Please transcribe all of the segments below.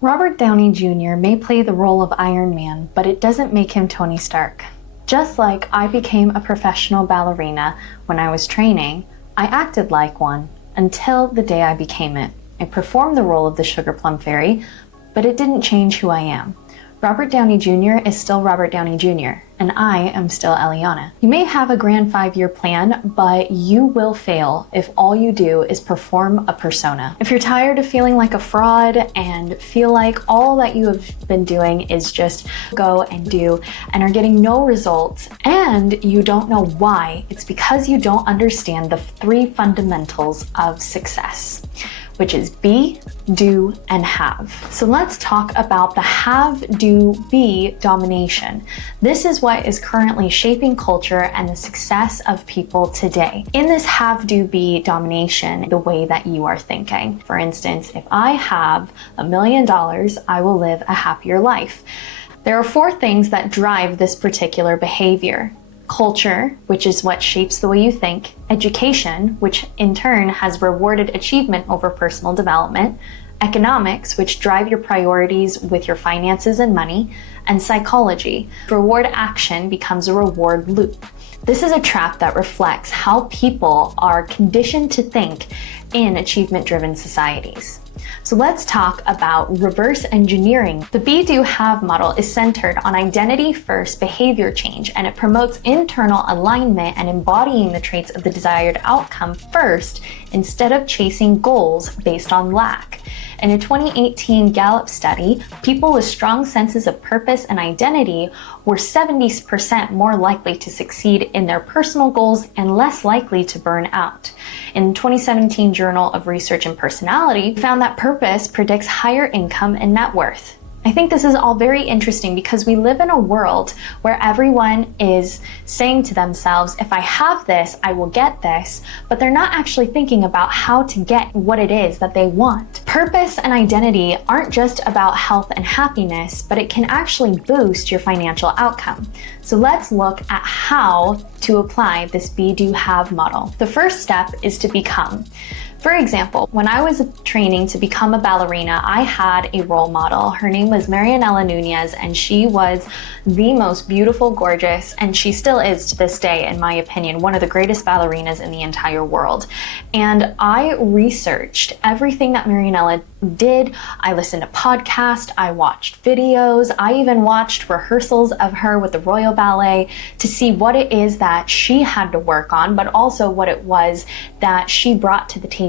Robert Downey Jr. may play the role of Iron Man, but it doesn't make him Tony Stark. Just like I became a professional ballerina when I was training, I acted like one until the day I became it. I performed the role of the Sugar Plum Fairy, but it didn't change who I am. Robert Downey Jr. is still Robert Downey Jr., and I am still Eliana. You may have a grand 5-year plan, but you will fail if all you do is perform a persona. If you're tired of feeling like a fraud and feel like all that you have been doing is just go and do and are getting no results, and you don't know why, it's because you don't understand the 3 fundamentals of success, which is be, do, and have. So let's talk about the have, do, be domination. This is what is currently shaping culture and the success of people today. In this have, do, be domination, the way that you are thinking. For instance, if I have $1 million, I will live a happier life. There are 4 things that drive this particular behavior. Culture, which is what shapes the way you think, education, which in turn has rewarded achievement over personal development, economics, which drive your priorities with your finances and money, and psychology. Reward action becomes a reward loop. This is a trap that reflects how people are conditioned to think in achievement-driven societies. So let's talk about reverse engineering. The be, do, have model is centered on identity-first behavior change, and it promotes internal alignment and embodying the traits of the desired outcome first instead of chasing goals based on lack. In a 2018 Gallup study, people with strong senses of purpose and identity were 70% more likely to succeed in their personal goals and less likely to burn out. In the 2017 Journal of Research and Personality, found that purpose predicts higher income and net worth. I think this is all very interesting because we live in a world where everyone is saying to themselves, if I have this, I will get this, but they're not actually thinking about how to get what it is that they want. Purpose and identity aren't just about health and happiness, but it can actually boost your financial outcome. So let's look at how to apply this be, do, have model. The first step is to become. For example, when I was training to become a ballerina, I had a role model. Her name was Marianela Nunez, and she was the most beautiful, gorgeous, and she still is to this day, in my opinion, one of the greatest ballerinas in the entire world. And I researched everything that Marianela did. I listened to podcasts, I watched videos, I even watched rehearsals of her with the Royal Ballet to see what it is that she had to work on, but also what it was that she brought to the table.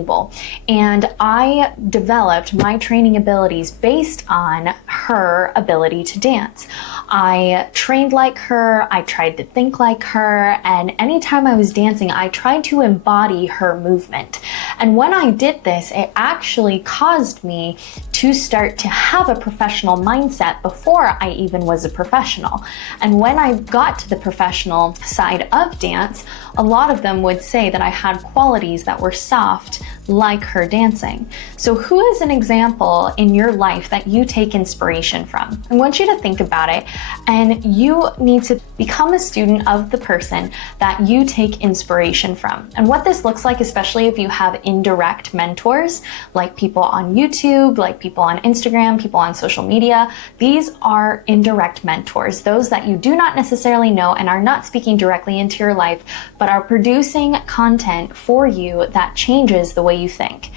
And I developed my training abilities based on her ability to dance. I trained like her, I tried to think like her, and anytime I was dancing, I tried to embody her movement. And when I did this, it actually caused me to start to have a professional mindset before I even was a professional. And when I got to the professional side of dance, a lot of them would say that I had qualities that were soft like her dancing. So who is an example in your life that you take inspiration from? I want you to think about it, and you need to become a student of the person that you take inspiration from. And what this looks like, especially if you have indirect mentors, like people on YouTube, like people on Instagram, people on social media, these are indirect mentors, those that you do not necessarily know and are not speaking directly into your life, but are producing content for you that changes the way you think.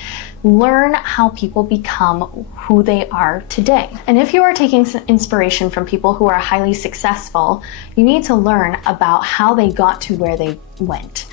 Learn how people become who they are today. And if you are taking inspiration from people who are highly successful, you need to learn about how they got to where they went.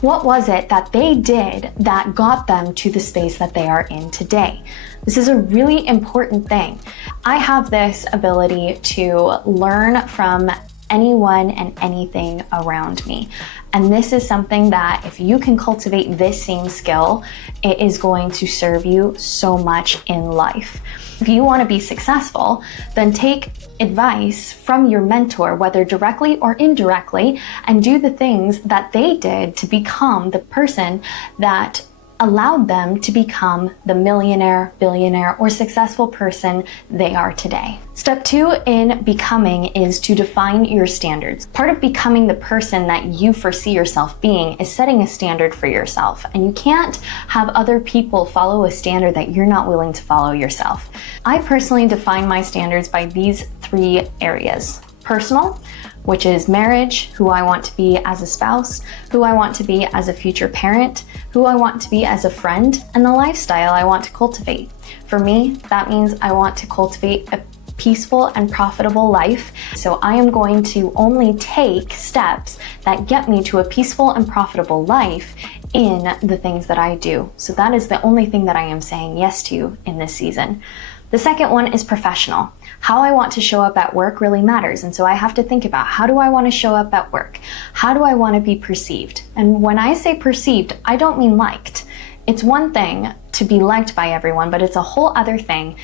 What was it that they did that got them to the space that they are in today? This is a really important thing. I have this ability to learn from anyone and anything around me. And this is something that if you can cultivate this same skill, it is going to serve you so much in life. If you want to be successful, then take advice from your mentor, whether directly or indirectly, and do the things that they did to become the person that allowed them to become the millionaire, billionaire, or successful person they are today. Step 2 in becoming is to define your standards. Part of becoming the person that you foresee yourself being is setting a standard for yourself, and you can't have other people follow a standard that you're not willing to follow yourself. I personally define my standards by these 3 areas. Personal, which is marriage, who I want to be as a spouse, who I want to be as a future parent, who I want to be as a friend, and the lifestyle I want to cultivate. For me, that means I want to cultivate a peaceful and profitable life. So I am going to only take steps that get me to a peaceful and profitable life in the things that I do. So that is the only thing that I am saying yes to in this season. The second one is professional. How I want to show up at work really matters. And so I have to think about, how do I want to show up at work? How do I want to be perceived? And when I say perceived, I don't mean liked. It's one thing to be liked by everyone, but it's a whole other thing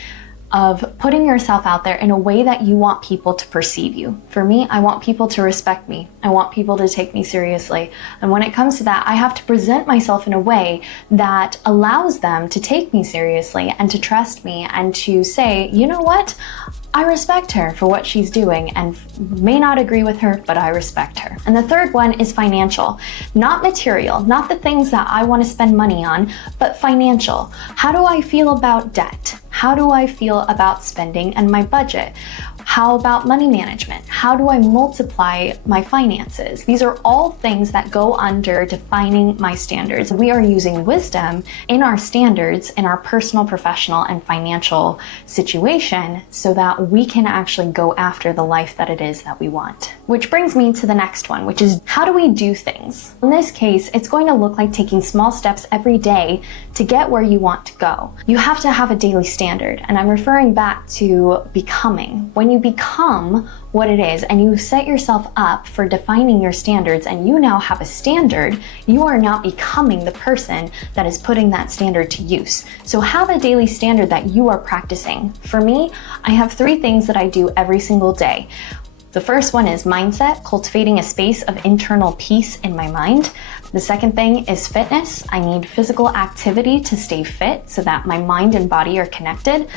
of putting yourself out there in a way that you want people to perceive you. For me, I want people to respect me. I want people to take me seriously. And when it comes to that, I have to present myself in a way that allows them to take me seriously and to trust me and to say, you know what? I respect her for what she's doing and may not agree with her, but I respect her. And the third one is financial, not material, not the things that I want to spend money on, but financial. How do I feel about debt? How do I feel about spending and my budget? How about money management? How do I multiply my finances? These are all things that go under defining my standards. We are using wisdom in our standards, in our personal, professional, and financial situation so that we can actually go after the life that it is that we want. Which brings me to the next one, which is, how do we do things? In this case, it's going to look like taking small steps every day to get where you want to go. You have to have a daily standard, and I'm referring back to becoming. When you become what it is and you set yourself up for defining your standards and you now have a standard, you are now becoming the person that is putting that standard to use. So have a daily standard that you are practicing. For me, I have 3 things that I do every single day. The first one is mindset, cultivating a space of internal peace in my mind. The second thing is fitness. I need physical activity to stay fit so that my mind and body are connected.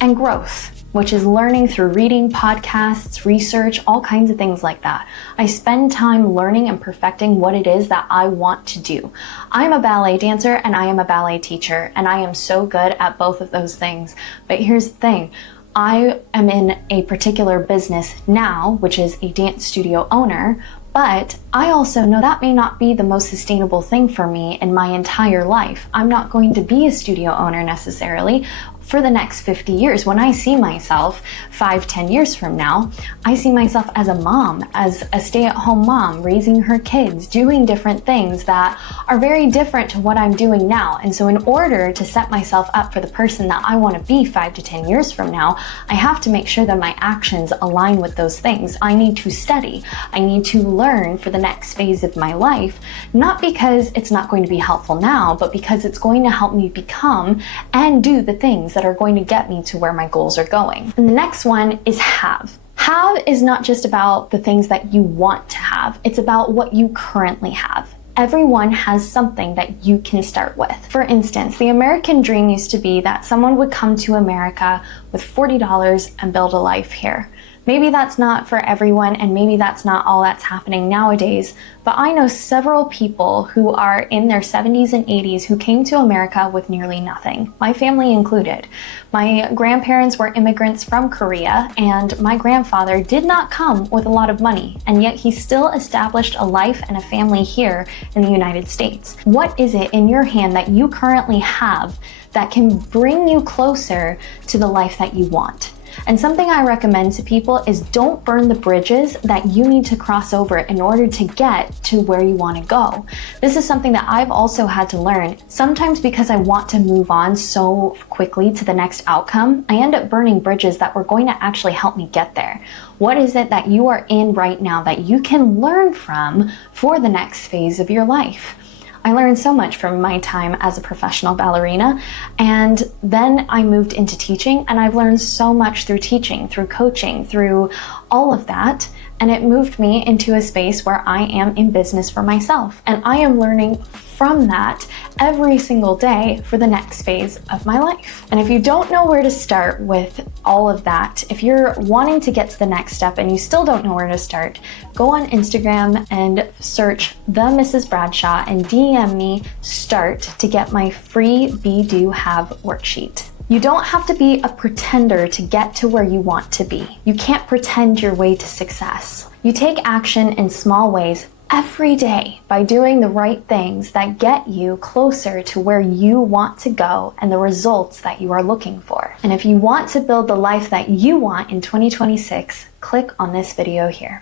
And growth, which is learning through reading, podcasts, research, all kinds of things like that. I spend time learning and perfecting what it is that I want to do. I'm a ballet dancer and I am a ballet teacher, and I am so good at both of those things. But here's the thing. I am in a particular business now, which is a dance studio owner, but I also know that may not be the most sustainable thing for me in my entire life. I'm not going to be a studio owner necessarily for the next 50 years. When I see myself 5-10 years from now, I see myself as a mom, as a stay-at-home mom, raising her kids, doing different things that are very different to what I'm doing now. And so in order to set myself up for the person that I want to be 5 to 10 years from now, I have to make sure that my actions align with those things. I need to study. I need to learn for the next phase of my life, not because it's not going to be helpful now, but because it's going to help me become and do the things that are going to get me to where my goals are going. And the next one is have. Have is not just about the things that you want to have, it's about what you currently have. Everyone has something that you can start with. For instance, the American dream used to be that someone would come to America with $40 and build a life here. Maybe that's not for everyone, and maybe that's not all that's happening nowadays, but I know several people who are in their 70s and 80s who came to America with nearly nothing, my family included. My grandparents were immigrants from Korea, and my grandfather did not come with a lot of money, and yet he still established a life and a family here in the United States. What is it in your hand that you currently have that can bring you closer to the life that you want? And something I recommend to people is don't burn the bridges that you need to cross over in order to get to where you want to go. This is something that I've also had to learn. Sometimes because I want to move on so quickly to the next outcome, I end up burning bridges that were going to actually help me get there. What is it that you are in right now that you can learn from for the next phase of your life? I learned so much from my time as a professional ballerina, and then I moved into teaching, and I've learned so much through teaching, through coaching, through all of that. And it moved me into a space where I am in business for myself. And I am learning from that every single day for the next phase of my life. And if you don't know where to start with all of that, if you're wanting to get to the next step and you still don't know where to start, go on Instagram and search the Mrs. Bradshaw and DM me START to get my free Be Do Have worksheet. You don't have to be a pretender to get to where you want to be. You can't pretend your way to success. You take action in small ways every day by doing the right things that get you closer to where you want to go and the results that you are looking for. And if you want to build the life that you want in 2026, click on this video here.